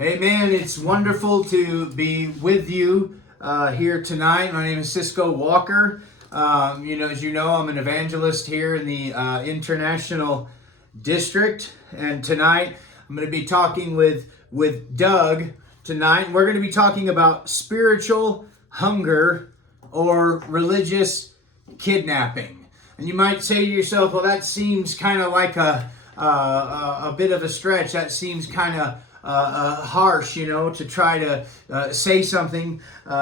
Amen. It's wonderful to be with you here tonight. My name is Cisco Walker. As you know, I'm an evangelist here in the International District. And tonight, I'm going to be talking with Doug tonight. We're going to be talking about spiritual hunger or religious kidnapping. And you might say to yourself, well, that seems kind of like a bit of a stretch. That seems kind of harsh, to try to say something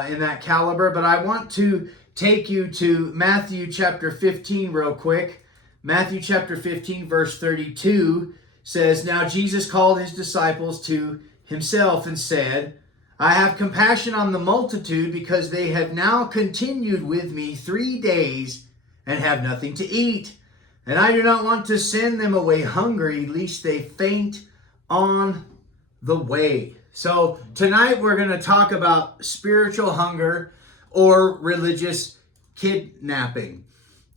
in that caliber. But I want to take you to Matthew chapter 15 real quick. Matthew chapter 15 verse 32 says, "Now Jesus called his disciples to himself and said, I have compassion on the multitude because they have now continued with me 3 days and have nothing to eat. And I do not want to send them away hungry, lest they faint on the way." So tonight we're going to talk about spiritual hunger or religious kidnapping.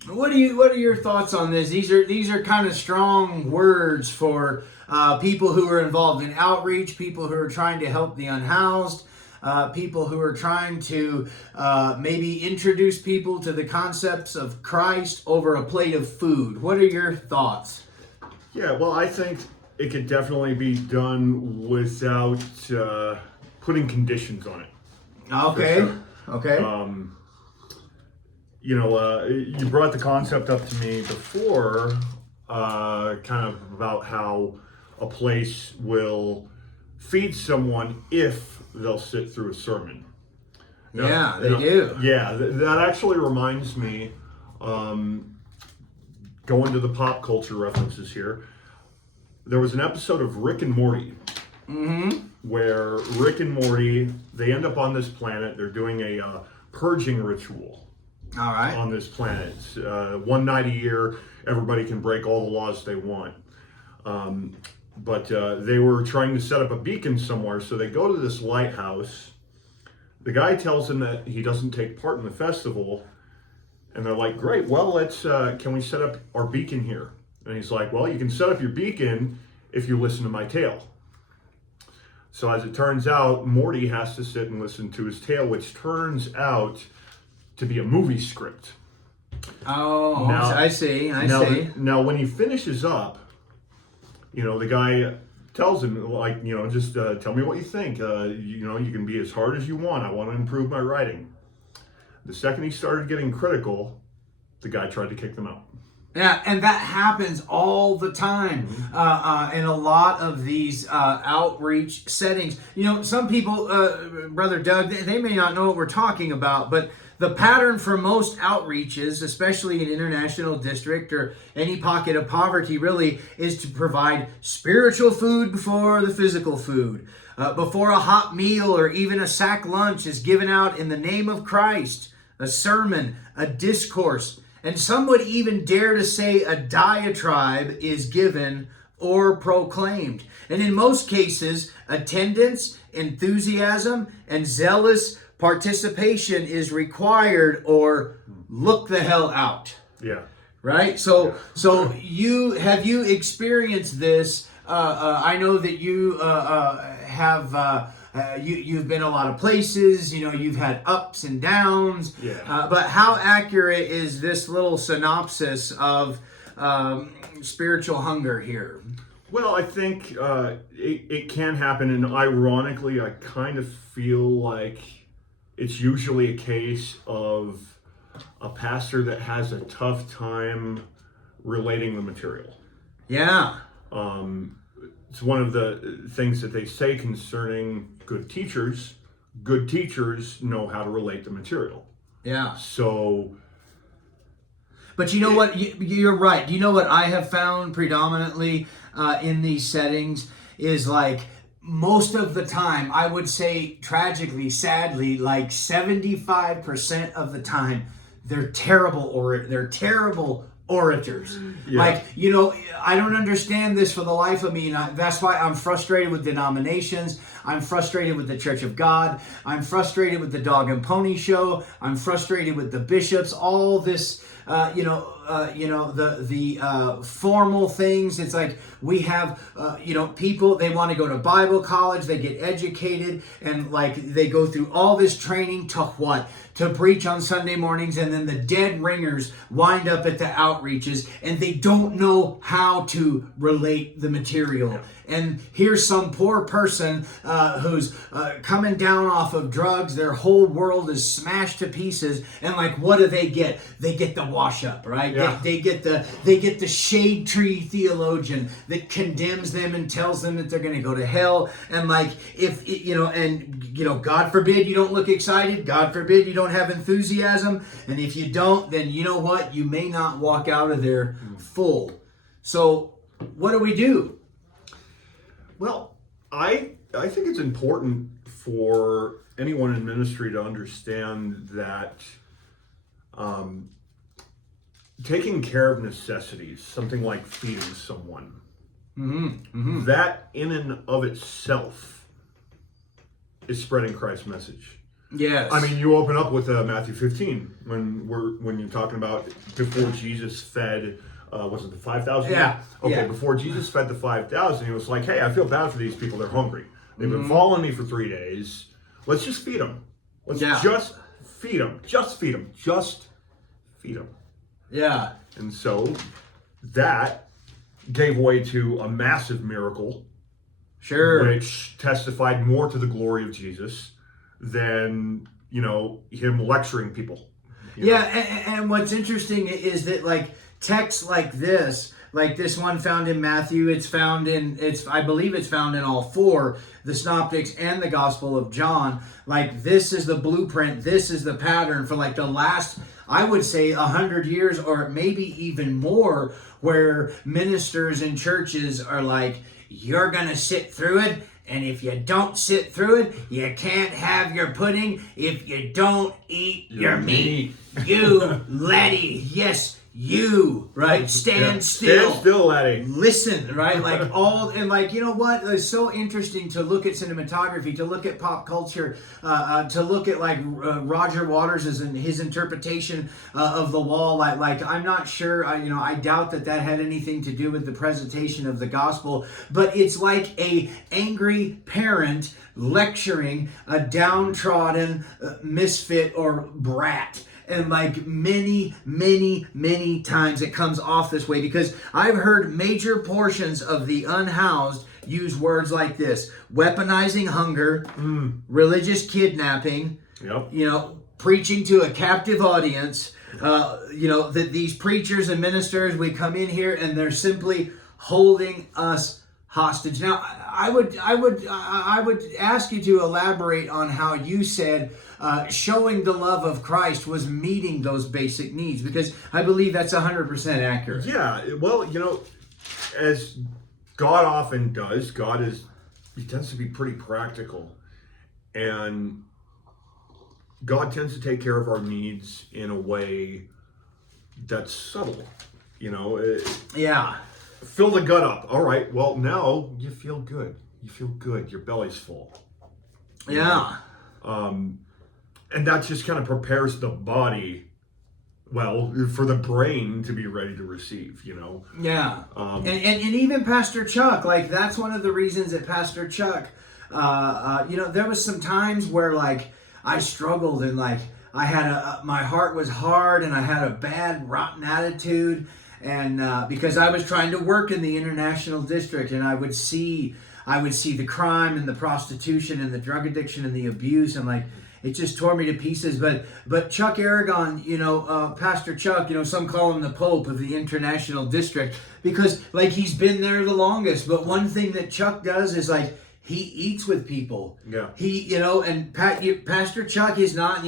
What are your thoughts on this? These are kind of strong words for people who are involved in outreach, people who are trying to help the unhoused, people who are trying to maybe introduce people to the concepts of Christ over a plate of food. What are your thoughts? Yeah, well, I think it could definitely be done without putting conditions on it. Okay. Sure. Okay. You brought the concept up to me before, kind of about how a place will feed someone if they'll sit through a sermon. Yeah, they do. Yeah, that actually reminds me, going to the pop culture references here, there was an episode of Rick and Morty, where Rick and Morty, they end up on this planet, they're doing a purging ritual. All right. On this planet. One night a year, everybody can break all the laws they want. But they were trying to set up a beacon somewhere, so they go to this lighthouse. The guy tells them that he doesn't take part in the festival, and they're like, great, well, can we set up our beacon here? And he's like, well, you can set up your beacon if you listen to my tale. So as it turns out, Morty has to sit and listen to his tale, which turns out to be a movie script. Oh, now, I see. Now, when he finishes up, the guy tells him, just tell me what you think. You can be as hard as you want. I want to improve my writing. The second he started getting critical, the guy tried to kick them out. Yeah, and that happens all the time in a lot of these outreach settings. Some people, Brother Doug, they may not know what we're talking about, but the pattern for most outreaches, especially in International District or any pocket of poverty, really is to provide spiritual food before the physical food. Before a hot meal or even a sack lunch is given out in the name of Christ, a sermon, a discourse, and some would even dare to say a diatribe is given or proclaimed. And in most cases, attendance, enthusiasm, and zealous participation is required, or look the hell out. Yeah. Right? So you experienced this? I know that you have. You've been a lot of places, you've had ups and downs. Yeah. But how accurate is this little synopsis of spiritual hunger here? Well, I think it can happen, and ironically, I kind of feel like it's usually a case of a pastor that has a tough time relating the material. Yeah. It's one of the things that they say concerning good teachers. Good teachers know how to relate the material. Yeah. So. But you know what? You're right. You know what I have found predominantly in these settings is like most of the time, I would say tragically, sadly, like 75% of the time, they're terrible orators. Yeah. Like, I don't understand this for the life of me. And that's why I'm frustrated with denominations. I'm frustrated with the Church of God. I'm frustrated with the Dog and Pony Show. I'm frustrated with the bishops. All this, the formal things. It's like we have people, they want to go to Bible college, they get educated, and like they go through all this training to what? To preach on Sunday mornings, and then the dead ringers wind up at the outreaches and they don't know how to relate the material. And here's some poor person who's coming down off of drugs. Their whole world is smashed to pieces. And like, what do they get? They get the wash up, right? Yeah. They get the shade tree theologian that condemns them and tells them that they're going to go to hell. And like, God forbid you don't look excited. God forbid you don't have enthusiasm. And if you don't, then you know what? You may not walk out of there full. So what do we do? Well, I think it's important for anyone in ministry to understand that taking care of necessities, something like feeding someone, that in and of itself is spreading Christ's message. Yes. I mean, you open up with Matthew 15 when you're talking about before Jesus fed. Was it the 5,000? Yeah. Okay, Yeah. Before Jesus fed the 5,000, he was like, hey, I feel bad for these people. They're hungry. They've been following me for 3 days. Let's just feed them. Let's just feed them. Just feed them. Just feed them. Yeah. And so that gave way to a massive miracle. Sure. Which testified more to the glory of Jesus than, him lecturing people. And what's interesting is that like texts like this one found in Matthew, I believe it's found in all four, the Synoptics and the Gospel of John. Like this is the blueprint, this is the pattern for like the last, I would say 100 years or maybe even more, where ministers and churches are like, you're going to sit through it. And if you don't sit through it, you can't have your pudding. If you don't eat your meat, you laddie, yes, you, right? Stand still. Stand still, laddie. Listen, right? Like you know what? It's so interesting to look at cinematography, to look at pop culture, to look at like Roger Waters' his interpretation of The Wall. Like I'm not sure, I doubt that had anything to do with the presentation of the gospel, but it's like a angry parent lecturing a downtrodden misfit or brat. And like many, many, many times it comes off this way, because I've heard major portions of the unhoused use words like this: weaponizing hunger, religious kidnapping, preaching to a captive audience, that these preachers and ministers, we come in here and they're simply holding us hostage. Now, I would ask you to elaborate on how you said showing the love of Christ was meeting those basic needs, because I believe that's 100% accurate. Yeah, well, as God often does, he tends to be pretty practical, and God tends to take care of our needs in a way that's subtle. Fill the gut up. All right, well, now you feel good. You feel good. Your belly's full. Yeah. And that just kind of prepares the body, for the brain to be ready to receive, Yeah. And even Pastor Chuck, like that's one of the reasons that Pastor Chuck, there was some times where like I struggled and like I had my heart was hard and I had a bad, rotten attitude. And because I was trying to work in the international district, and I would see the crime and the prostitution and the drug addiction and the abuse, and like it just tore me to pieces. But Chuck Aragon, Pastor Chuck, some call him the Pope of the international district, because like he's been there the longest. But one thing that Chuck does is like he eats with people. Yeah. He, and Pastor Chuck is not,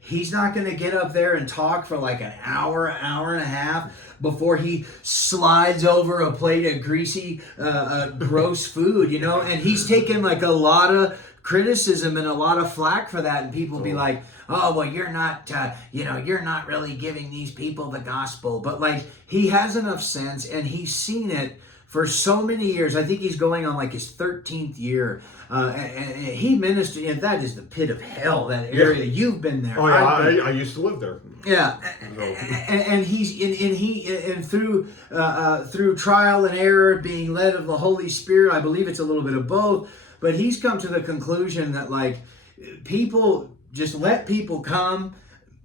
he's not going to get up there and talk for like an hour and a half before he slides over a plate of greasy, gross food, and he's taken like a lot of criticism and a lot of flack for that, and people be like, oh, well, you're not really giving these people the gospel. But like he has enough sense, and he's seen it for so many years. I think he's going on like his 13th year. And he ministered, and that is the pit of hell, that area. You've been there. Oh yeah, I used to live there. Yeah, So. and he's through trial and error, being led of the Holy Spirit. I believe it's a little bit of both, but he's come to the conclusion that like people just let people come.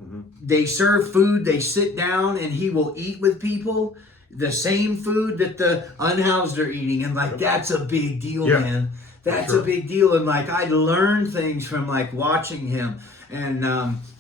Mm-hmm. They serve food, they sit down, and he will eat with people the same food that the unhoused are eating, and like that's a big deal, man. That's a big deal, and like I learned things from like watching him. And,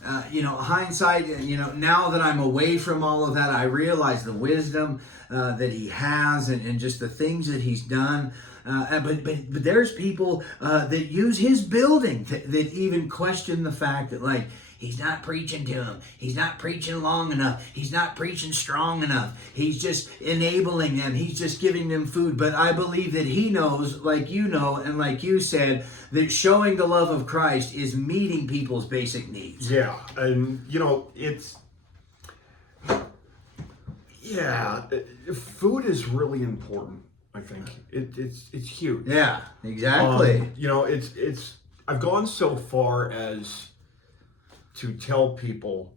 hindsight, now that I'm away from all of that, I realize the wisdom that he has and just the things that he's done. But there's people that use his building that even question the fact that, like, he's not preaching to them. He's not preaching long enough. He's not preaching strong enough. He's just enabling them. He's just giving them food. But I believe that he knows, like you know, and like you said, that showing the love of Christ is meeting people's basic needs. Yeah, and food is really important. I think it's huge. Yeah, exactly. I've gone so far as to tell people,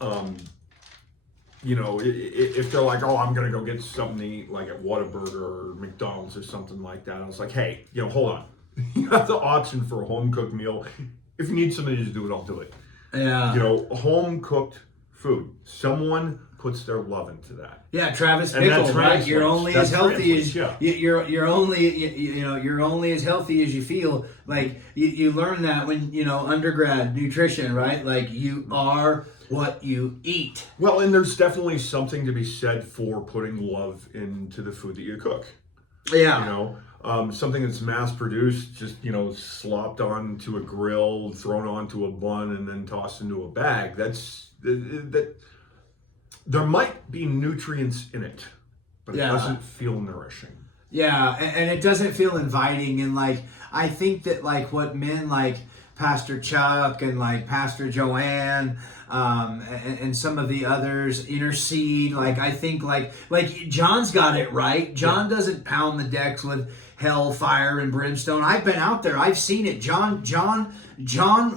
if they're like, oh, I'm going to go get something to eat, like at Whataburger or McDonald's or something like that. I was like, hey, hold on. You have the option for a home-cooked meal. If you need somebody to do it, I'll do it. Yeah. Home-cooked food. Someone puts their love into that. Yeah, Travis Bickle, right? You're only as healthy as you're only as healthy as you feel. Like you learn that when undergrad nutrition, right? Like you are what you eat. Well, and there's definitely something to be said for putting love into the food that you cook. Yeah. Something that's mass produced, just slopped onto a grill, thrown onto a bun, and then tossed into a bag. That. There might be nutrients in it, but it doesn't feel nourishing. Yeah, and it doesn't feel inviting. And like, I think that like what men like Pastor Chuck and like Pastor Joanne and some of the others intercede. Like, I think like John's got it right. John doesn't pound the decks with hell, fire, and brimstone. I've been out there. I've seen it. John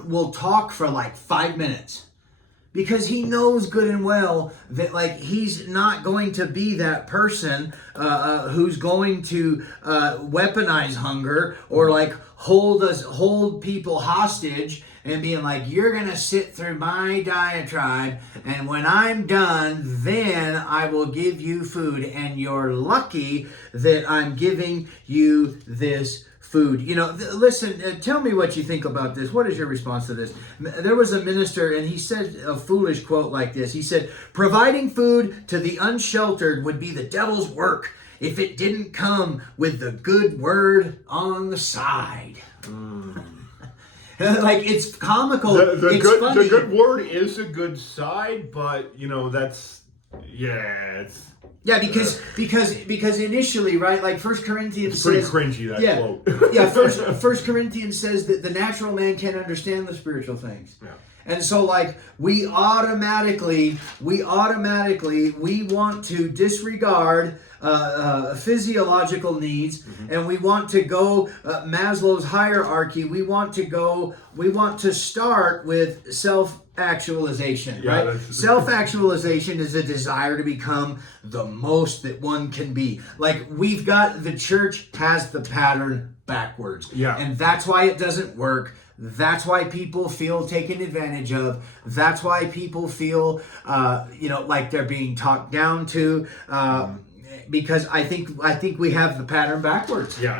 will talk for like 5 minutes. Because he knows good and well that like he's not going to be that person who's going to weaponize hunger or like hold people hostage and being like, you're going to sit through my diatribe, and when I'm done, then I will give you food, and you're lucky that I'm giving you this food. Listen, tell me what you think about this. What is your response to this? There was a minister, and he said a foolish quote like this. He said, providing food to the unsheltered would be the devil's work if it didn't come with the good word on the side. Like, it's comical. It's funny. The good word is a good side, but, it's... Yeah, because initially, right, like 1 Corinthians says... It's pretty cringy, that quote. Yeah, First Corinthians says that the natural man can't understand the spiritual things. Yeah. And so, like, we automatically want to disregard physiological needs, and we want to go Maslow's hierarchy. We want to start with self-actualization, right? Self-actualization is a desire to become the most that one can be. Like, the church has the pattern backwards. Yeah. And that's why it doesn't work. That's why people feel taken advantage of. That's why people feel, like they're being talked down to. Because I think we have the pattern backwards. Yeah,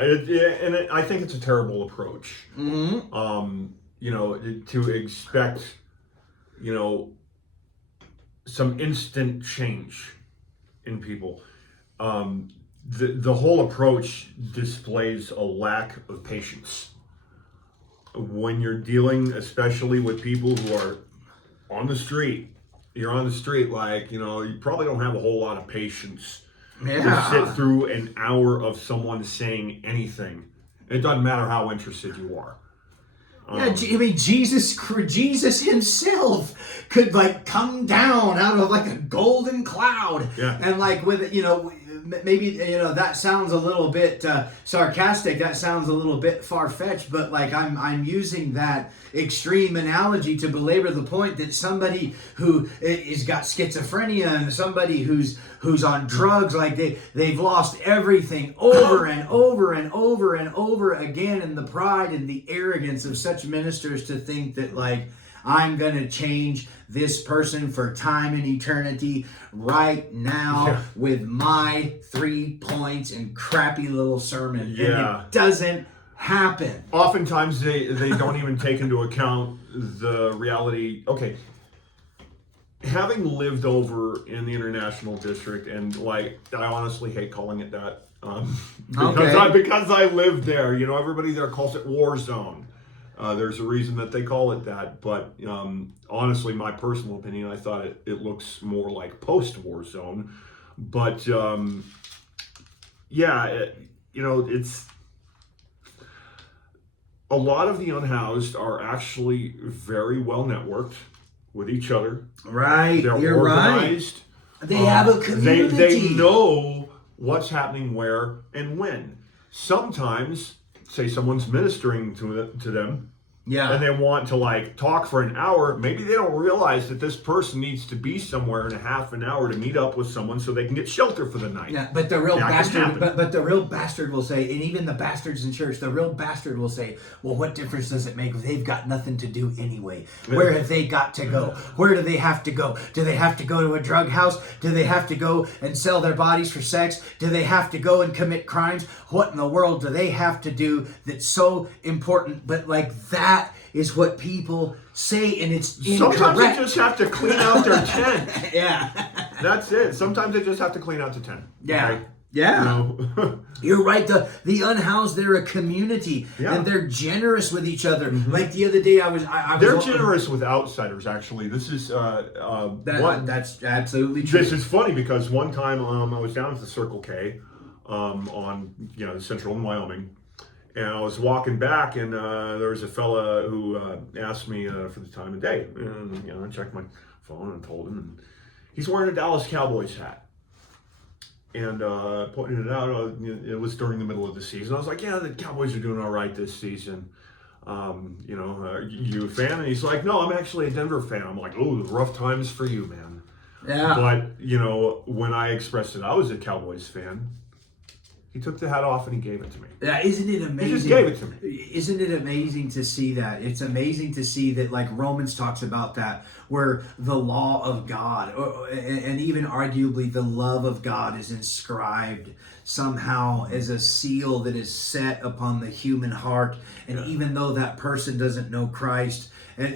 I think it's a terrible approach. Mm-hmm. To expect, some instant change in people. The whole approach displays a lack of patience. When you're dealing, especially with people who are on the street, you're on the street, like, you probably don't have a whole lot of patience to sit through an hour of someone saying anything. It doesn't matter how interested you are. Jesus himself could like come down out of like a golden cloud, and like with maybe, that sounds a little bit sarcastic. That sounds a little bit far-fetched, but like I'm using that extreme analogy to belabor the point that somebody who is got schizophrenia and somebody who's on drugs, like they've lost everything over and over and over and over again, and the pride and the arrogance of such ministers to think that like, I'm going to change this person for time and eternity right now with my 3 points and crappy little sermon. Yeah. And it doesn't happen. Oftentimes they don't even take into account the reality. Okay. Having lived over in the International District, and like, I honestly hate calling it that, because I lived there. Everybody there calls it war zone. There's a reason that they call it that, but honestly, my personal opinion, I thought it looks more like post-war zone. But it's a lot of the unhoused are actually very well networked with each other. Right, They're you're organized. right. They have a community. They know what's happening where and when. Sometimes, say someone's ministering to them, and they want to like talk for an hour, maybe they don't realize that this person needs to be somewhere in a half an hour to meet up with someone so they can get shelter for the night. Yeah, but the real bastard, but the real bastard will say, and even the bastards in church, the real bastard will say, well, what difference does it make if they've got nothing to do anyway? Where have they got to go? Where do they have to go? Do they have to go to a drug house? Do they have to go and sell their bodies for sex? Do they have to go and commit crimes? What in the world do they have to do that's so important? But like that is what people say, and it's incorrect. Sometimes they just have to clean out their tent. Yeah. That's it. Sometimes they just have to clean out the tent. Yeah. Okay? Yeah. You're right. The unhoused, they're a community, and they're generous with each other. Mm-hmm. Like the other day, they're generous with outsiders. Actually, this is that's absolutely true. This is funny because one time I was down at the Circle K on Central in Wyoming. And I was walking back, and there was a fella who asked me for the time of day. And I checked my phone and told him. And he's wearing a Dallas Cowboys hat. And pointing it out, it was during the middle of the season. I was like, yeah, the Cowboys are doing all right this season. Are you a fan? And he's like, no, I'm actually a Denver fan. I'm like, oh, rough times for you, man. Yeah. But, when I expressed that I was a Cowboys fan, he took the hat off and he gave it to me. Yeah, isn't it amazing? He just gave it to me. Isn't it amazing to see that? It's amazing to see that, like Romans talks about that, where the law of God, and even arguably the love of God, is inscribed somehow as a seal that is set upon the human heart. And even though that person doesn't know Christ,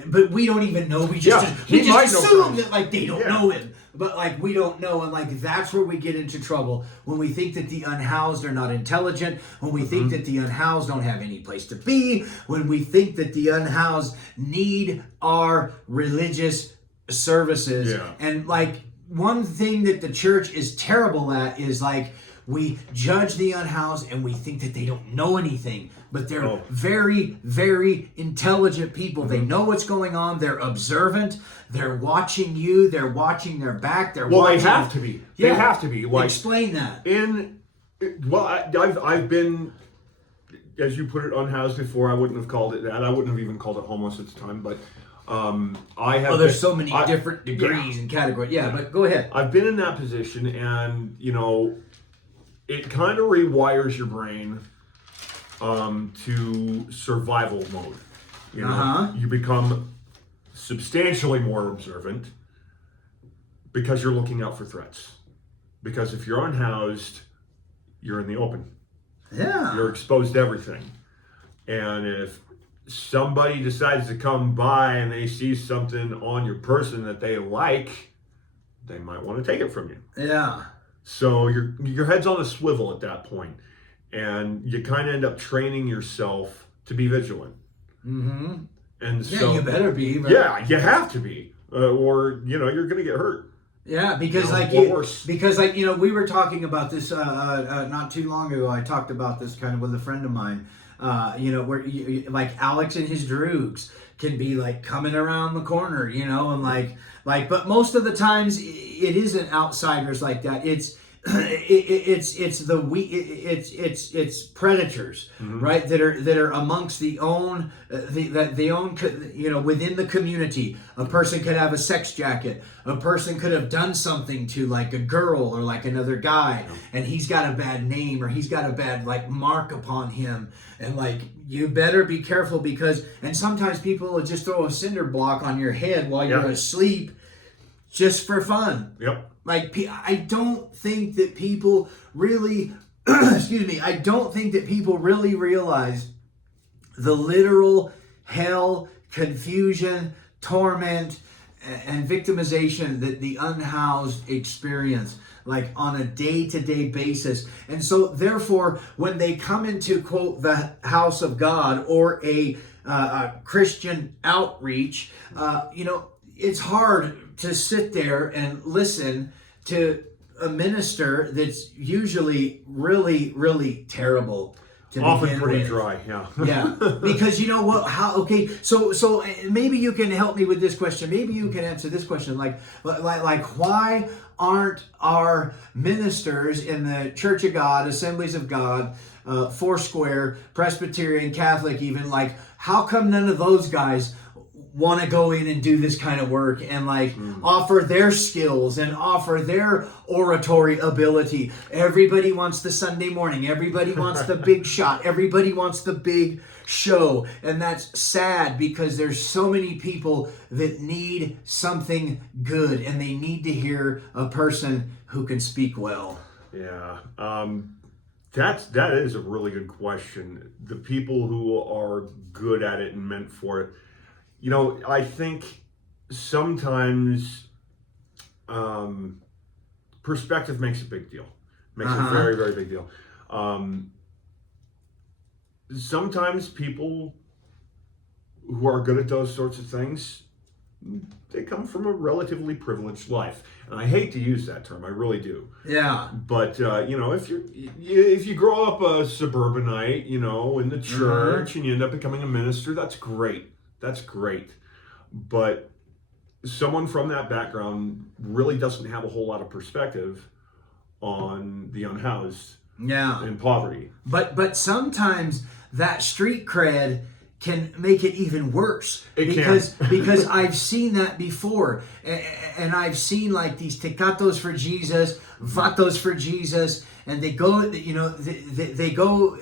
but we don't even know, we just assume that like they don't know him. But like we don't know, and like that's where we get into trouble, when we think that the unhoused are not intelligent, when we think that the unhoused don't have any place to be, when we think that the unhoused need our religious services. Yeah. And like one thing that the church is terrible at is like we judge the unhoused and we think that they don't know anything. But they're very, very intelligent people. They know what's going on. They're observant. They're watching you. They're watching their back. They have to be. Yeah. They have to be. Like, explain that. I've been, as you put it, unhoused before. I wouldn't have called it that. I wouldn't have even called it homeless at the time. But I have. There's so many different degrees and categories. Yeah, but go ahead. I've been in that position, and it kind of rewires your brain to survival mode. You become substantially more observant because you're looking out for threats. Because if you're unhoused, you're in the open. Yeah. You're exposed to everything. And if somebody decides to come by and they see something on your person that they like, they might want to take it from you. Yeah. So your head's on a swivel at that point. And you kind of end up training yourself to be vigilant. Mm-hmm. And so, you better be. Right? Yeah, you have to be, or you're going to get hurt. Yeah, because we were talking about this not too long ago. I talked about this kind of with a friend of mine. Where like Alex and his droogs can be like coming around the corner, and like, but most of the times it isn't outsiders like that. it's predators, right? That are amongst the own within the community. A person could have a sex jacket. A person could have done something to like a girl or like another guy, and he's got a bad name or he's got a bad like mark upon him, and like you better be careful because. And sometimes people will just throw a cinder block on your head while you're asleep, just for fun. Yep. Like, I don't think that people really, excuse me, I don't think that people really realize the literal hell, confusion, torment, and victimization that the unhoused experience, like on a day-to-day basis. And so, therefore, when they come into, quote, the house of God or a Christian outreach, it's hard to sit there and listen to a minister that's usually really, really terrible to Often begin pretty with. dry, yeah. Yeah, because you know what? So maybe you can help me with this question. Maybe you can answer this question. Like why aren't our ministers in the Church of God, Assemblies of God, Foursquare, Presbyterian, Catholic, even like how come none of those guys want to go in and do this kind of work and like offer their skills and offer their oratory ability? Everybody wants the Sunday morning. Everybody wants the big shot. Everybody wants the big show. And that's sad because there's so many people that need something good and they need to hear a person who can speak well. Yeah. That is a really good question. The people who are good at it and meant for it. I think sometimes perspective makes a big deal. Makes a very, very big deal. Sometimes people who are good at those sorts of things, they come from a relatively privileged life. And I hate to use that term, I really do. Yeah. But, if you grow up a suburbanite, in the church and you end up becoming a minister, that's great. That's great. But someone from that background really doesn't have a whole lot of perspective on the unhoused and poverty. But sometimes that street cred can make it even worse. Because I've seen that before. And I've seen like these tecatos for Jesus, vatos for Jesus, and they go, they go,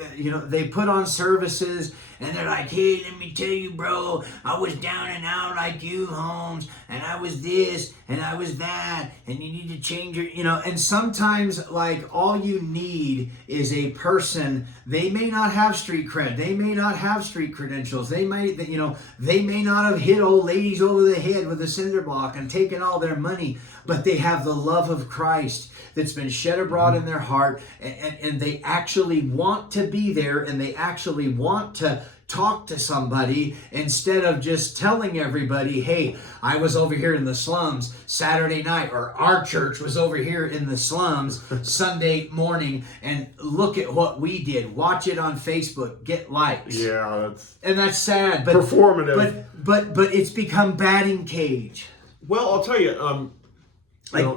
they put on services and they're like, hey, let me tell you, bro, I was down and out like you, Holmes, and I was this and I was that, and you need to change your, and sometimes like all you need is a person. They may not have street cred. They may not have street credentials. They may not have hit old ladies over the head with a cinder block and taken all their money, but they have the love of Christ that's been shed abroad in their heart, and they actually want to be there, and they actually want to talk to somebody instead of just telling everybody, hey, I was over here in the slums Saturday night, or our church was over here in the slums Sunday morning, and look at what we did. Watch it on Facebook, get likes. Yeah, that's sad, but performative. But it's become batting cage. Well, I'll tell you,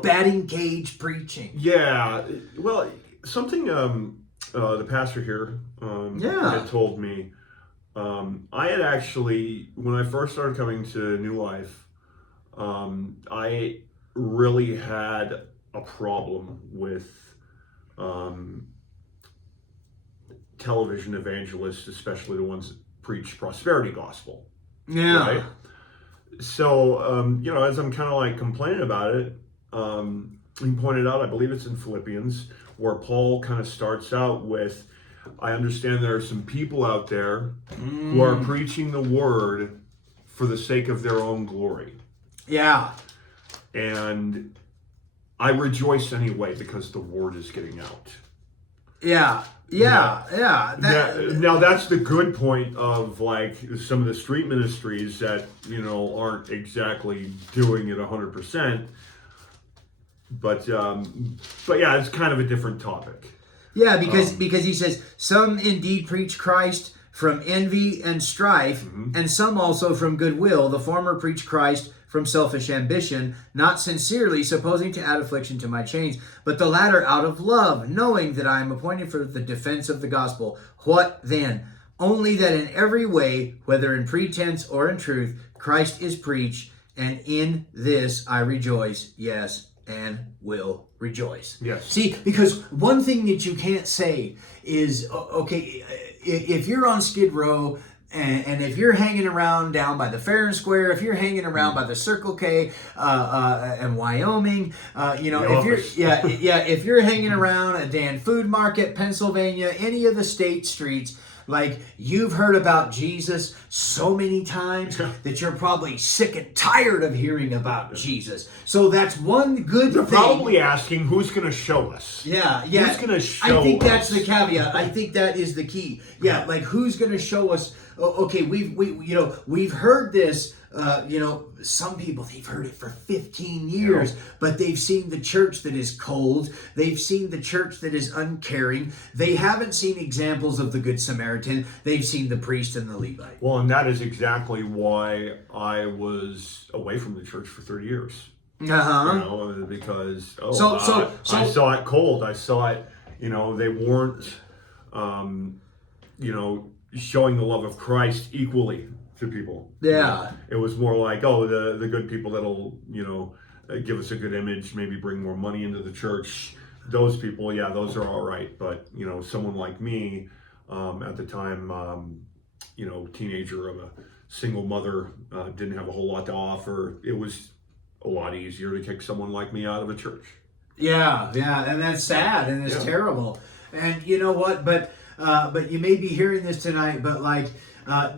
batting cage preaching. Yeah. Well, something the pastor here had told me. I had actually, when I first started coming to New Life, I really had a problem with television evangelists, especially the ones that preach prosperity gospel. Yeah. Right? So, as I'm kind of like complaining about it, he pointed out, I believe it's in Philippians, where Paul kind of starts out with, I understand there are some people out there who are preaching the word for the sake of their own glory. Yeah. And I rejoice anyway because the word is getting out. Yeah. Now that's the good point of like some of the street ministries that, aren't exactly doing it 100%. But yeah, it's kind of a different topic. Yeah, because he says, some indeed preach Christ, from envy and strife, and some also from goodwill. The former preach Christ from selfish ambition, not sincerely, supposing to add affliction to my chains, but the latter out of love, knowing that I am appointed for the defense of the gospel. What then? Only that in every way, whether in pretense or in truth, Christ is preached, and in this I rejoice, yes, and will rejoice. Yes. See, because one thing that you can't say is, okay, if you're on Skid Row, and if you're hanging around down by the Fair and Square, if you're hanging around by the Circle K in Wyoming, if you're hanging around a Dan Food Market, Pennsylvania, any of the state streets, like, you've heard about Jesus so many times that you're probably sick and tired of hearing about Jesus. So that's one good thing. They're probably asking, who's going to show us? Yeah. Who's going to show us? I think that's the caveat. I think that is the key. Yeah, like, who's going to show us? Okay, we've heard this. Some people, they've heard it for 15 years, but they've seen the church that is cold. They've seen the church that is uncaring. They haven't seen examples of the Good Samaritan. They've seen the priest and the Levite. Well, and that is exactly why I was away from the church for 30 years. Because I saw it cold. I saw it, they weren't, showing the love of Christ equally to people. Yeah. It was more like, the good people that'll, give us a good image, maybe bring more money into the church. Those people, those are all right. But, someone like me, at the time, teenager of a single mother, didn't have a whole lot to offer. It was a lot easier to kick someone like me out of a church. Yeah, and that's sad and it's terrible. And you know what? But you may be hearing this tonight, but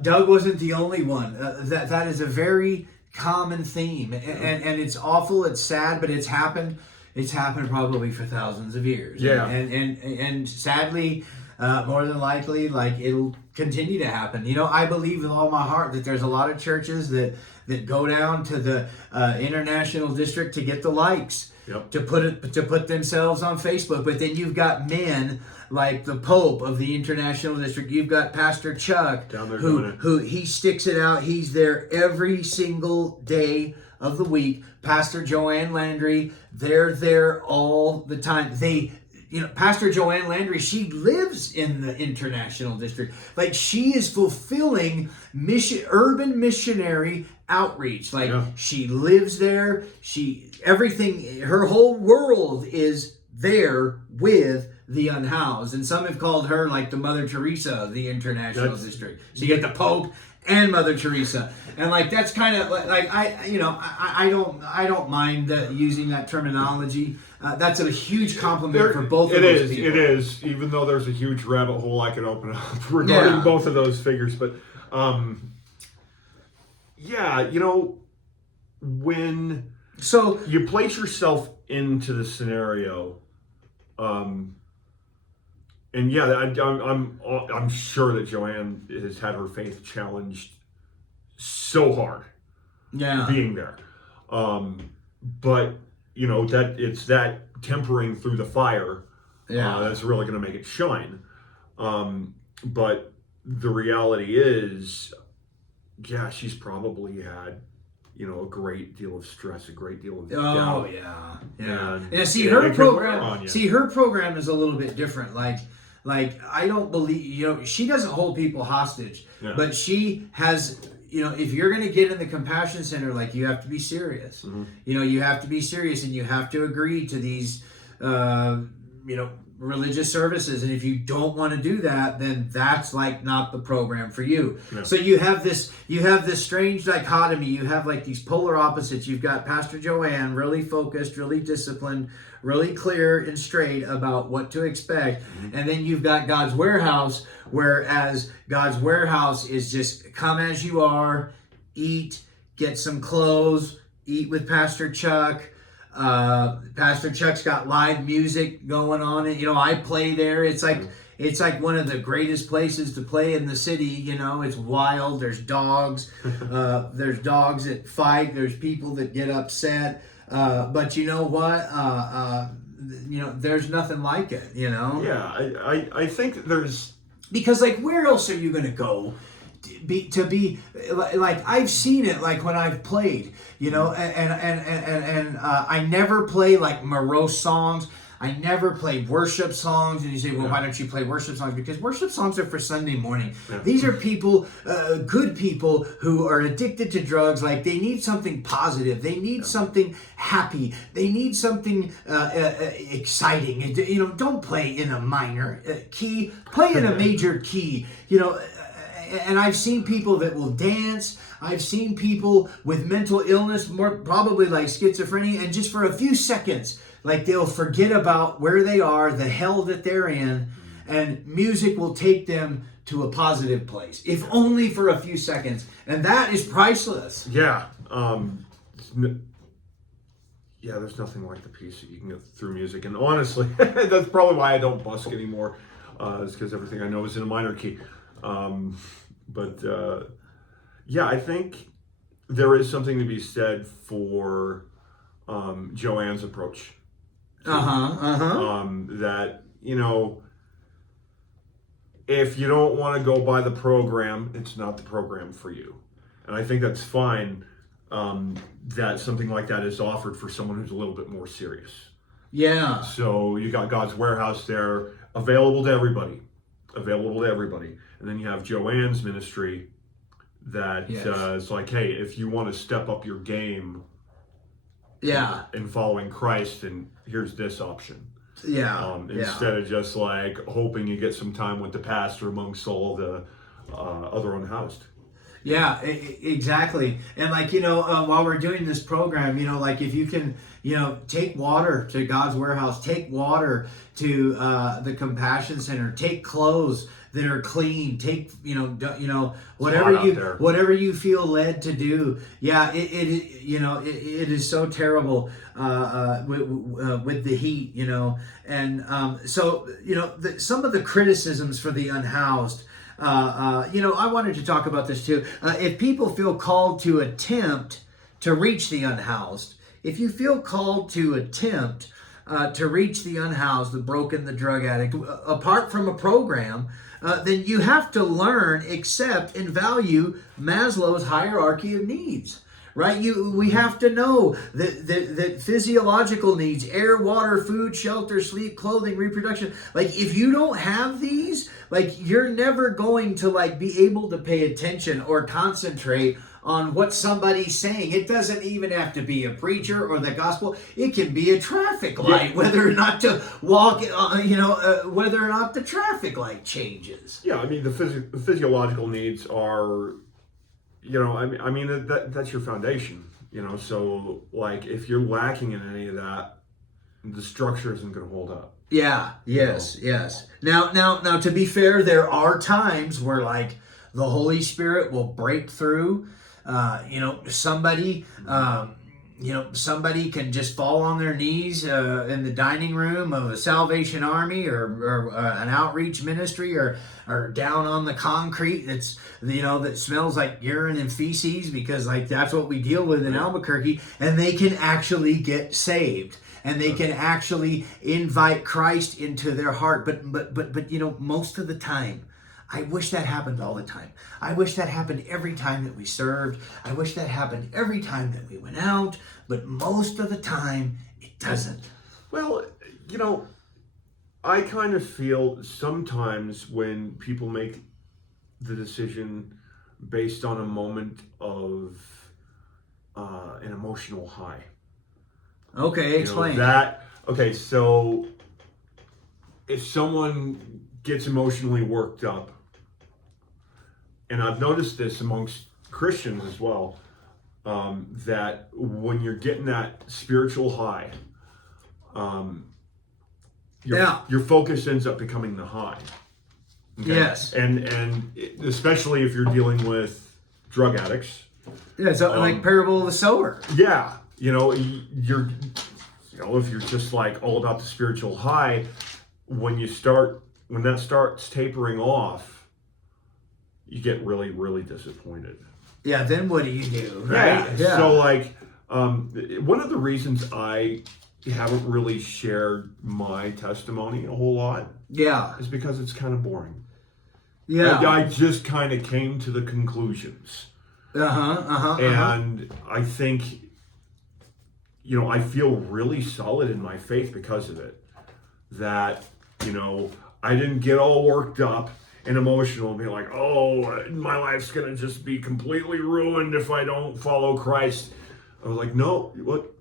Doug wasn't the only one. That is a very common theme, and it's awful. It's sad, but it's happened. It's happened probably for thousands of years. Yeah, and sadly, more than likely, it'll continue to happen. I believe with all my heart that there's a lot of churches that go down to the international district to get the likes. Yep. To put themselves on Facebook. But then you've got men like the Pope of the International District. You've got Pastor Chuck, down there who he sticks it out. He's there every single day of the week. Pastor Joanne Landry, they're there all the time. Pastor Joanne Landry, she lives in the International District. She is fulfilling urban missionary outreach. She lives there. Her whole world is there with the unhoused. And some have called her the Mother Teresa of the International District. So you get the Pope and Mother Teresa. And that's kind of I don't mind using that terminology. That's a huge compliment for both of those people. It is, even though there's a huge rabbit hole I could open up regarding both of those figures. But when you place yourself into the scenario, I'm sure that Joanne has had her faith challenged so hard. Yeah, being there, but that it's that tempering through the fire. That's really going to make it shine. But the reality is, she's probably had a great deal of stress, a great deal of doubt. Her program is a little bit different. I don't believe, she doesn't hold people hostage, but she has, if you're going to get in the Compassion Center, you have to be serious. Mm-hmm. You have to be serious, and you have to agree to these, religious services. And if you don't want to do that, then that's not the program for you. Yeah. So you have this strange dichotomy. You have these polar opposites. You've got Pastor Joanne, really focused, really disciplined, really clear and straight about what to expect. Mm-hmm. And then you've got God's Warehouse, whereas God's Warehouse is just come as you are, eat, get some clothes, eat with Pastor Chuck. Pastor Chuck's got live music going on, and I play there. It's like one of the greatest places to play in the city. It's wild. There's dogs. There's dogs that fight. There's people that get upset. But you know what? There's nothing like it. Yeah, I think there's Because like, where else are you going to go to be like, I've seen it like when I've played, and I never play like morose songs. I never play worship songs. And you say, well, why don't you play worship songs? Because worship songs are for Sunday morning. Yeah. These are people, good people who are addicted to drugs. Like, they need something positive. They need something happy. They need something exciting. Don't play in a minor key. Play in a major key. And I've seen people that will dance. I've seen people with mental illness, more probably like schizophrenia, and just for a few seconds, like, they'll forget about where they are, the hell that they're in, and music will take them to a positive place, if only for a few seconds. And that is priceless. Yeah. There's nothing like the peace that you can get through music. And honestly, that's probably why I don't busk anymore. It's because everything I know is in a minor key. I think there is something to be said for Joanne's approach. That, if you don't want to go by the program, it's not the program for you. And I think that's fine, that something like that is offered for someone who's a little bit more serious. Yeah. So you got God's Warehouse there, available to everybody. And then you have Joanne's ministry that is like, hey, if you want to step up your game in following Christ, then here's this option. Instead of just like hoping you get some time with the pastor amongst all the other unhoused. Yeah, exactly. And like, while we're doing this program, like, if you can, take water to God's Warehouse, take water to the Compassion Center, take clothes that are clean, take, whatever you feel led to do. Yeah, it is so terrible with the heat, and so some of the criticisms for the unhoused. I wanted to talk about this too. If people feel called to attempt to reach the unhoused, if you feel called to attempt to reach the unhoused, the broken, the drug addict, apart from a program, then you have to learn, accept, and value Maslow's hierarchy of needs. Right? We have to know that physiological needs, air, water, food, shelter, sleep, clothing, reproduction, like, if you don't have these, like, you're never going to like be able to pay attention or concentrate on what somebody's saying. It doesn't even have to be a preacher or the gospel. It can be a traffic light, whether or not to walk, whether or not the traffic light changes. Yeah, I mean, the physiological needs are, that's your foundation, so like, if you're lacking in any of that, the structure isn't going to hold up. Yeah, yes. Now, to be fair, there are times where like the Holy Spirit will break through. Somebody can just fall on their knees in the dining room of a Salvation Army or an outreach ministry or down on the concrete that smells like urine and feces, because like that's what we deal with in Albuquerque, and they can actually get saved. And they can actually invite Christ into their heart. But most of the time, I wish that happened all the time. I wish that happened every time that we served. I wish that happened every time that we went out. But most of the time, it doesn't. Well, I kind of feel sometimes when people make the decision based on a moment of an emotional high. Okay, explain. So if someone gets emotionally worked up, and I've noticed this amongst Christians as well, that when you're getting that spiritual high, your focus ends up becoming the high. Okay? Yes. And especially if you're dealing with drug addicts. Yeah, so like parable of the sower. Yeah. If you're just like all about the spiritual high, when that starts tapering off, you get really, really disappointed. Yeah, then what do you do, right? Yeah. So like, one of the reasons I haven't really shared my testimony a whole lot, is because it's kind of boring. Yeah. I just kind of came to the conclusions. And I think, I feel really solid in my faith because of it. That, I didn't get all worked up and emotional and be like, oh, my life's going to just be completely ruined if I don't follow Christ. I was like, no, what?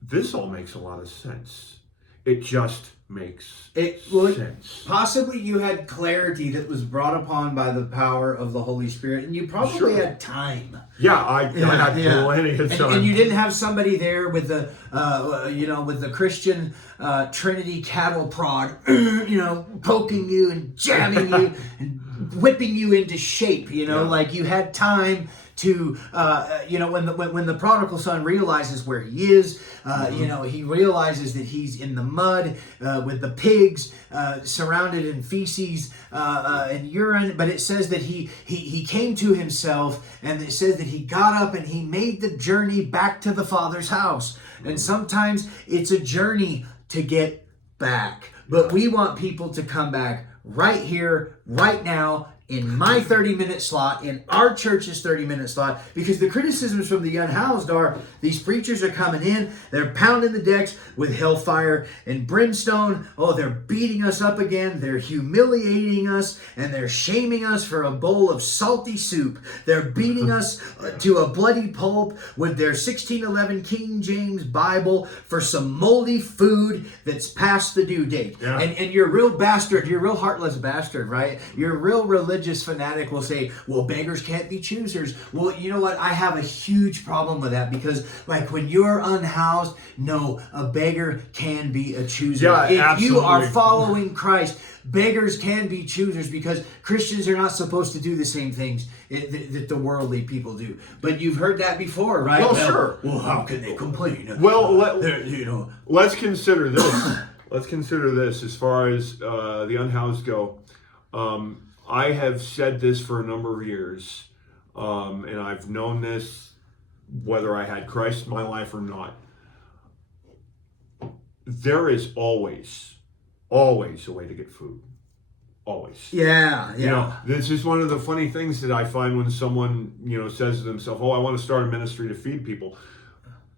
This all makes a lot of sense. It just makes sense. Possibly you had clarity that was brought upon by the power of the Holy Spirit, and you probably had time. Yeah, I had plenty of time. And you didn't have somebody there with the, with the Christian Trinity cattle prod, poking you and jamming you and whipping you into shape. Like you had time to, when the prodigal son realizes where he is, he realizes that he's in the mud with the pigs, surrounded in feces and urine. But it says that he came to himself, and it says that he got up and he made the journey back to the Father's house. And sometimes it's a journey to get back, but we want people to come back right here, right now, in my 30-minute slot, in our church's 30-minute slot, because the criticisms from the unhoused are these preachers are coming in, they're pounding the decks with hellfire and brimstone. Oh, they're beating us up again. They're humiliating us, and they're shaming us for a bowl of salty soup. They're beating us to a bloody pulp with their 1611 King James Bible for some moldy food that's past the due date. Yeah. And you're a real bastard. You're a real heartless bastard, right? You're a real religious fanatic will say, well, beggars can't be choosers. Well, you know what? I have a huge problem with that, because like when you're unhoused, no, a beggar can be a chooser. Yeah, if absolutely. you are following Christ, beggars can be choosers, because Christians are not supposed to do the same things that the worldly people do. But you've heard that before, right? Well, sure. Well, how can they complain? Well, let's consider this. Let's consider this as far as the unhoused go. I have said this for a number of years, and I've known this whether I had Christ in my life or not. There is always a way to get food. Always. Yeah. This is one of the funny things that I find when someone, says to themselves, oh, I want to start a ministry to feed people.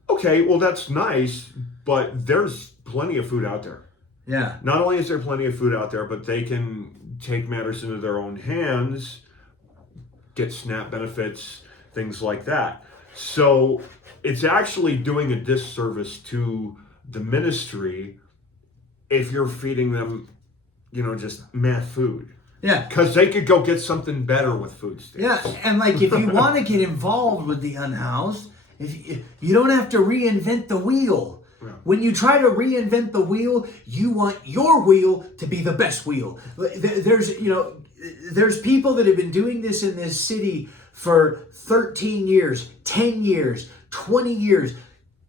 Okay, well, that's nice, but there's plenty of food out there. Yeah. Not only is there plenty of food out there, but they can take matters into their own hands, get SNAP benefits, things like that. So it's actually doing a disservice to the ministry if you're feeding them, just meh food. Yeah. Because they could go get something better with food stamps. Yeah, and like if you want to get involved with the unhoused, if you don't have to reinvent the wheel. Yeah. When you try to reinvent the wheel, you want your wheel to be the best wheel. There's people that have been doing this in this city for 13 years, 10 years, 20 years.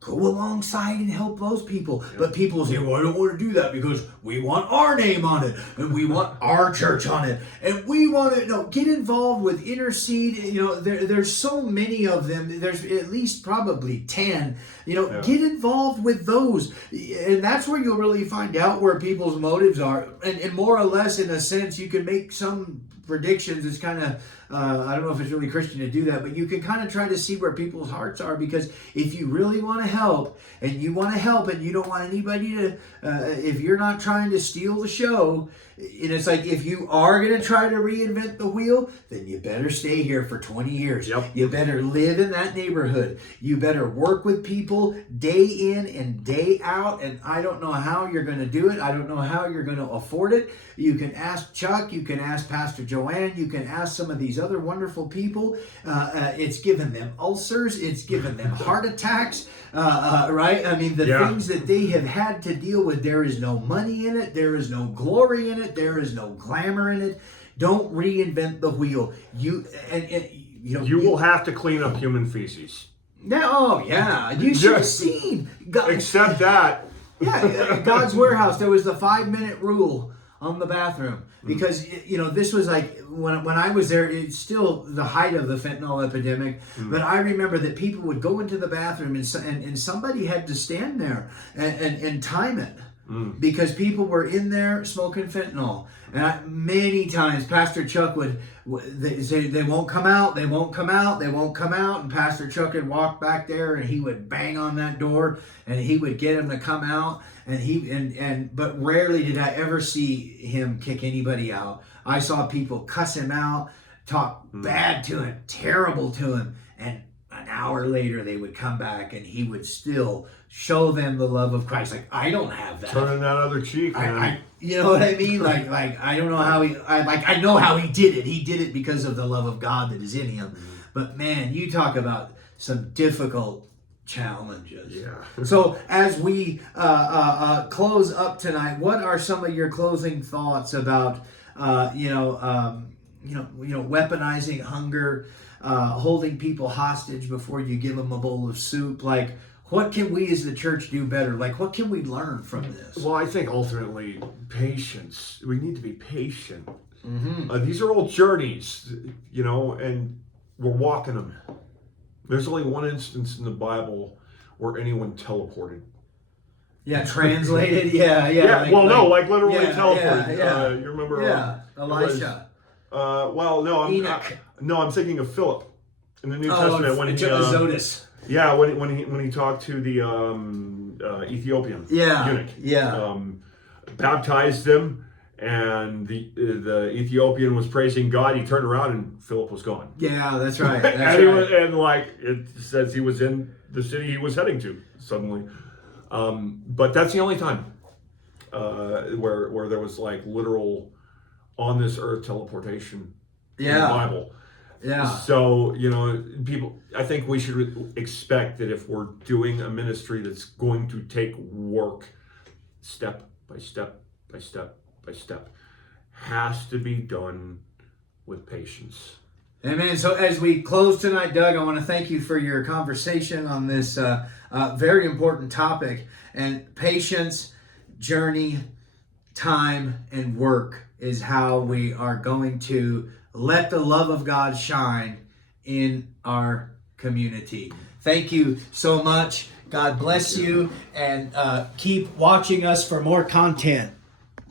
Go alongside and help those people. Yeah. But people say, well, I don't want to do that because we want our name on it and we want our church on it. And we want to, get involved with Intercede. There's so many of them. There's at least probably 10. Get involved with those. And that's where you'll really find out where people's motives are. And more or less, in a sense, you can make some predictions. It's kind of, I don't know if it's really Christian to do that, but you can kind of try to see where people's hearts are, because if you really want to help and you don't want anybody to, if you're not trying to steal the show, and it's like, if you are going to try to reinvent the wheel, then you better stay here for 20 years. Yep. You better live in that neighborhood. You better work with people day in and day out. And I don't know how you're going to do it. I don't know how you're going to afford it. You can ask Chuck. You can ask Pastor Joanne. You can ask some of these other wonderful people. It's given them ulcers. It's given them heart attacks. Right? I mean, the things that they have had to deal with, there is no money in it. There is no glory in it. There is no glamour in it. Don't reinvent the wheel. You will have to clean up human feces. You should have seen. Except that. Yeah, God's Warehouse, there was the 5-minute rule on the bathroom. Because, this was like, when I was there, it's still the height of the fentanyl epidemic. But I remember that people would go into the bathroom and somebody had to stand there and time it. because people were in there smoking fentanyl. And many times Pastor Chuck would say, they won't come out, they won't come out, they won't come out. And Pastor Chuck would walk back there and he would bang on that door and he would get them to come out. But rarely did I ever see him kick anybody out. I saw people cuss him out, talk bad to him, terrible to him. And an hour later they would come back and he would still show them the love of Christ. Like, I don't have that. Turning that other cheek, man. You know what I mean? Like I don't know how I know how he did it. He did it because of the love of God that is in him. But man, you talk about some difficult challenges. Yeah. So as we close up tonight, what are some of your closing thoughts about weaponizing hunger, holding people hostage before you give them a bowl of soup? Like, what can we as the church do better? Like, what can we learn from this? Well, I think ultimately patience. We need to be patient. These are all journeys, and we're walking them. There's only one instance in the Bible where anyone teleported. Yeah, translated. Yeah. Like literally teleported. Yeah. You remember? Elisha. I'm thinking of Philip in the New Testament when he Zotis. Yeah, when he talked to the Ethiopian eunuch. Baptized him, and the Ethiopian was praising God. He turned around and Philip was gone. Yeah, that's right. It says he was in the city he was heading to suddenly. But that's the only time where there was like literal on this earth teleportation in the Bible. Yeah. So, people, I think we should expect that if we're doing a ministry that's going to take work step by step by step by step, has to be done with patience. Amen. So as we close tonight, Doug, I want to thank you for your conversation on this very important topic. And patience, journey, time, and work is how we are going to let the love of God shine in our community. Thank you so much. God bless you, and keep watching us for more content.